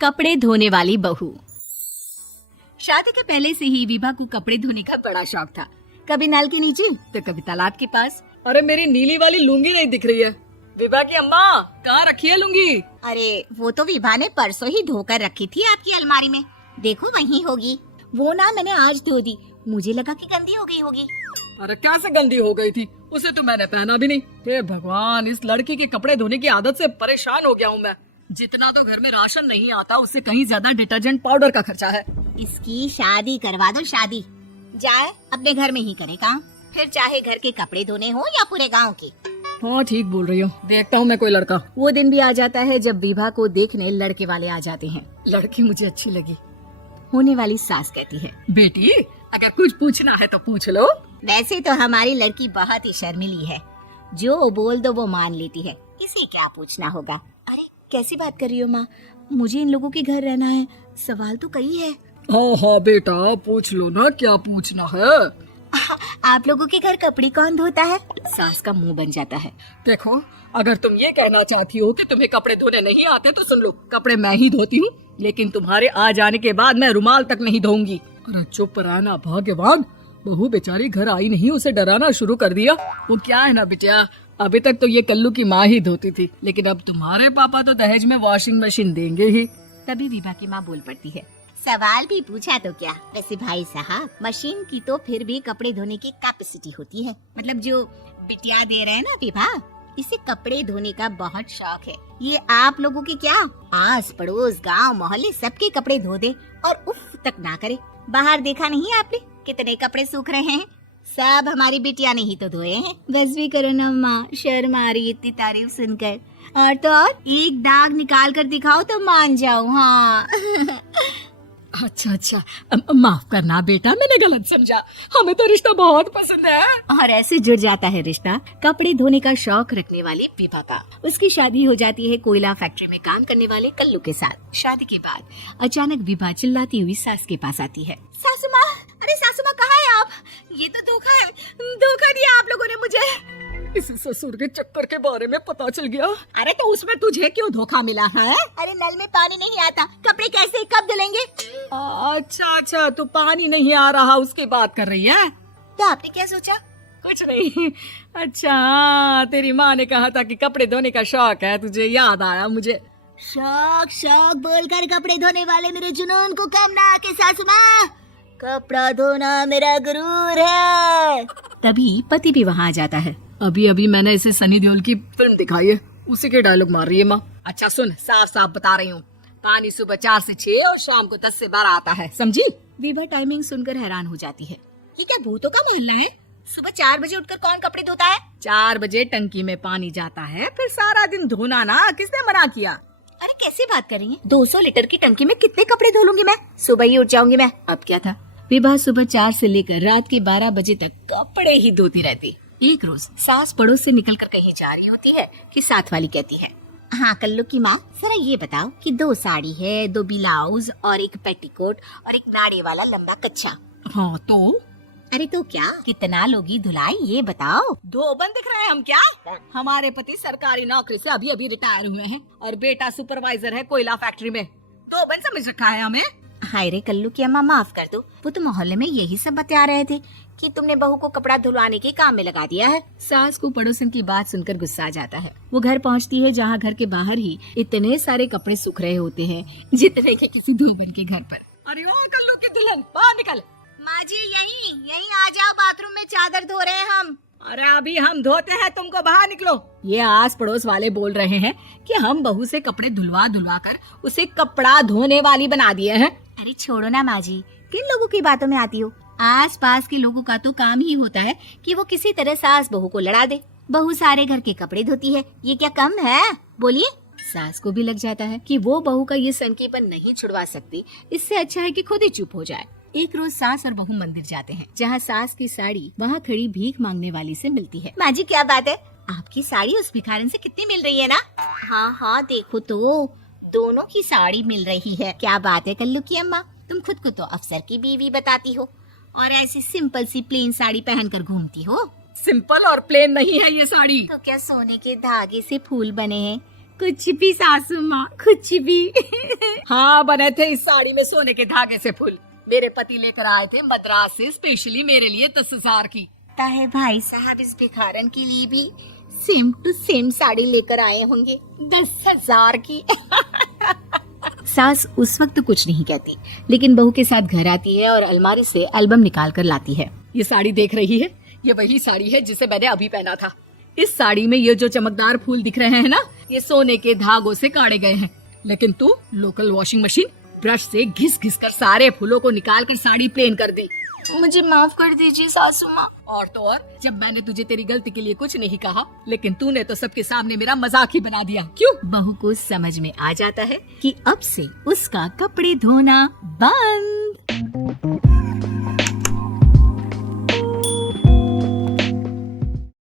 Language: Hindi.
कपड़े धोने वाली बहू। शादी के पहले से ही विभा को कपड़े धोने का बड़ा शौक था। कभी नल के नीचे तो कभी तालाब के पास। अरे मेरी नीली वाली लुंगी नहीं दिख रही है। विभा की अम्मा कहाँ रखी है लुंगी? अरे वो तो विभा ने परसों ही धोकर रखी थी आपकी अलमारी में, देखो वहीं होगी। वो ना मैंने आज धो दी, मुझे लगा कि गंदी हो गई होगी। अरे कैसे गंदी हो गई थी, उसे तो मैंने पहना भी नहीं। हे भगवान, इस लड़की के कपड़े धोने की आदत से परेशान हो गया हूँ मैं। जितना तो घर में राशन नहीं आता उससे कहीं ज्यादा डिटर्जेंट पाउडर का खर्चा है। इसकी शादी करवा दो, शादी जाए अपने घर में ही करे काम, फिर चाहे घर के कपड़े धोने हो या पूरे गांव के। हाँ ठीक बोल रही हूँ, देखता हूँ मैं कोई लड़का। वो दिन भी आ जाता है जब विभा को देखने लड़के वाले आ जाते हैं। लड़की मुझे अच्छी लगी। होने वाली सास कहती है, बेटी अगर कुछ पूछना है तो पूछ लो। वैसे तो हमारी लड़की बहुत ही शर्मिली है, जो बोल दो वो मान लेती है, इसे क्या पूछना होगा। अरे कैसी बात कर रही हो माँ, मुझे इन लोगों के घर रहना है, सवाल तो कई है। हाँ हाँ बेटा पूछ लो ना, क्या पूछना है। आप लोगों के घर कपड़े कौन धोता है? सास का मुंह बन जाता है। देखो अगर तुम ये कहना चाहती हो कि तुम्हें कपड़े धोने नहीं आते तो सुन लो, कपड़े मैं ही धोती हूँ, लेकिन तुम्हारे आ जाने के बाद मैं रुमाल तक नहीं धोऊंगी। अरे चुप रहना भाग्यवान, बहू बेचारी घर आई नहीं, उसे डराना शुरू कर दिया। वो क्या है ना बिटिया, अभी तक तो ये कल्लू की माँ ही धोती थी, लेकिन अब तुम्हारे पापा तो दहेज में वॉशिंग मशीन देंगे ही। तभी विभा की माँ बोल पड़ती है, सवाल भी पूछा तो क्या। वैसे भाई साहब, मशीन की तो फिर भी कपड़े धोने की कैपेसिटी होती है। मतलब जो बिटिया दे रहे हैं ना विभा, इसे कपड़े धोने का बहुत शौक है। ये आप लोगों की क्या, आस पड़ोस गांव मोहल्ले सबके कपड़े धो दे और उफ तक ना करे। बाहर देखा नहीं आपने कितने कपड़े सूख रहे हैं, सब हमारी बिटिया ने ही तो धोए हैं। बस भी करो ना माँ, शर्म आ रही इतनी तारीफ सुनकर। और तो और एक दाग निकाल कर दिखाओ तो मान जाओ। हाँ अच्छा अच्छा, माफ करना बेटा, मैंने गलत समझा। हमें तो रिश्ता बहुत पसंद है। और ऐसे जुड़ जाता है रिश्ता कपड़े धोने का शौक रखने वाली विभा का। उसकी शादी हो जाती है कोयला फैक्ट्री में काम करने वाले कल्लू के साथ। शादी के बाद अचानक विभा चिल्लाती हुई सास के पास आती है, सासू माँ, अरे सासू माँ कहाँ है आप? ये तो धोखा है, धोखा दिया आप लोगों ने मुझे। इस ससुर के चक्कर के बारे में पता चल गया। अरे तो उसमें तुझे क्यों धोखा मिला है? अरे नल में पानी नहीं आता, कपड़े कैसे कब धुलेंगे? अच्छा अच्छा, तो पानी नहीं आ रहा उसकी बात कर रही है। तो आपने क्या सोचा? कुछ नहीं। अच्छा तेरी माँ ने कहा था कि कपड़े धोने का शौक है तुझे, याद आया मुझे। शौक शौक बोलकर कपड़े धोने वाले मेरे जुनून को कम ना आके सासू माँ, कपड़ा धोना मेरा गुरूर है। तभी पति भी वहाँ आ जाता है। अभी अभी मैंने इसे सनी देओल की फिल्म दिखाई है, उसी के डायलॉग मार रही है माँ। अच्छा सुन, साफ साफ बता रही हूँ, पानी सुबह 4 से 6 और शाम को 10 से 12 आता है, समझी? विभा टाइमिंग सुनकर हैरान हो जाती है। ये क्या भूतों का मोहल्ला है? सुबह 4 बजे उठकर कौन कपड़े धोता है? 4 बजे टंकी में पानी जाता है, फिर सारा दिन धोना ना, किसने मना किया? अरे कैसी बात कर रही है? 200 लीटर की टंकी में कितने कपड़े धो लूंगी मैं? सुबह ही उठ जाऊंगी मैं। अब क्या था, विभा सुबह 4 से लेकर रात के 12 बजे तक कपड़े ही धोती रहती। एक रोज सास पड़ोस से निकलकर कहीं जा रही होती है कि साथ वाली कहती है, हाँ कल्लू की माँ, जरा ये बताओ कि 2 साड़ी है, 2 ब्लाउज और एक पेटीकोट और एक नाड़े वाला लंबा कच्छा। हाँ तो? अरे तो क्या, कितना लोगी धुलाई ये बताओ। धोबन दिख रहे हैं हम क्या? हमारे पति सरकारी नौकरी से अभी अभी रिटायर हुए हैं और बेटा सुपरवाइजर है कोयला फैक्ट्री में। धोबन समझ रखा है हमें। हाय रे कल्लू की अम्मा, माफ कर दो, वो तो मोहल्ले में यही सब बता रहे थे कि तुमने बहू को कपड़ा धुलवाने के काम में लगा दिया है। सास को पड़ोसन की बात सुनकर गुस्सा आ जाता है। वो घर पहुंचती है जहां घर के बाहर ही इतने सारे कपड़े सूख रहे होते हैं जितने के किसी धोबन के घर पर। अरे ओ कल्लू की दुल्हन, बाहर निकल। माँ जी यहीं आ जाओ, बाथरूम में चादर धो रहे हैं हम। अरे अभी हम धोते हैं, तुमको बाहर निकलो। ये आस पड़ोस वाले बोल रहे हैं कि हम बहू से कपड़े धुलवा धुलवा कर उसे कपड़ा धोने वाली बना दिए हैं। अरे छोड़ो ना माँ जी, किन लोगों की बातों में आती हो? आस पास के लोगों का तो काम ही होता है कि वो किसी तरह सास बहू को लड़ा दे। बहू सारे घर के कपड़े धोती है, ये क्या कम है? बोलिए। सास को भी लग जाता है कि वो बहू का ये सनकीपन नहीं छुड़वा सकती, इससे अच्छा है कि खुद ही चुप हो जाए। एक रोज सास और बहू मंदिर जाते हैं, जहाँ सास की साड़ी वहाँ खड़ी भीख मांगने वाली से मिलती है। माँ जी क्या बात है, आपकी साड़ी उस भिखारन से कितनी मिल रही है ना? हाँ हाँ देखो तो, दोनों की साड़ी मिल रही है। क्या बात है कल्लू की अम्मा, तुम खुद को तो अफसर की बीवी बताती हो और ऐसी सिंपल सी प्लेन साड़ी पहनकर घूमती हो। सिंपल और प्लेन नहीं है ये साड़ी। तो क्या सोने के धागे से फूल बने हैं? कुछ भी सासू माँ, कुछ भी। हाँ, बने थे इस साड़ी में सोने के धागे से फूल। मेरे पति लेकर आए थे मद्रास से स्पेशली मेरे लिए 10,000 की। लगता है भाई साहब इस भिखारन के लिए भी सेम टू सेम साड़ी लेकर आए होंगे 10,000 की। सास उस वक्त तो कुछ नहीं कहती, लेकिन बहू के साथ घर आती है और अलमारी से एल्बम निकाल कर लाती है। ये साड़ी देख रही है, ये वही साड़ी है जिसे मैंने अभी पहना था। इस साड़ी में ये जो चमकदार फूल दिख रहे हैं ना, ये सोने के धागों से काटे गए हैं। लेकिन तू लोकल वॉशिंग मशीन ब्रश से घिस घिस कर सारे फूलों को निकाल कर साड़ी प्लेन कर दी। मुझे माफ कर दीजिए सासू माँ। और तो और, जब मैंने तुझे तेरी गलती के लिए कुछ नहीं कहा, लेकिन तूने तो सबके सामने मेरा मजाक ही बना दिया। क्यों? बहू को समझ में आ जाता है कि अब से उसका कपड़े धोना बंद।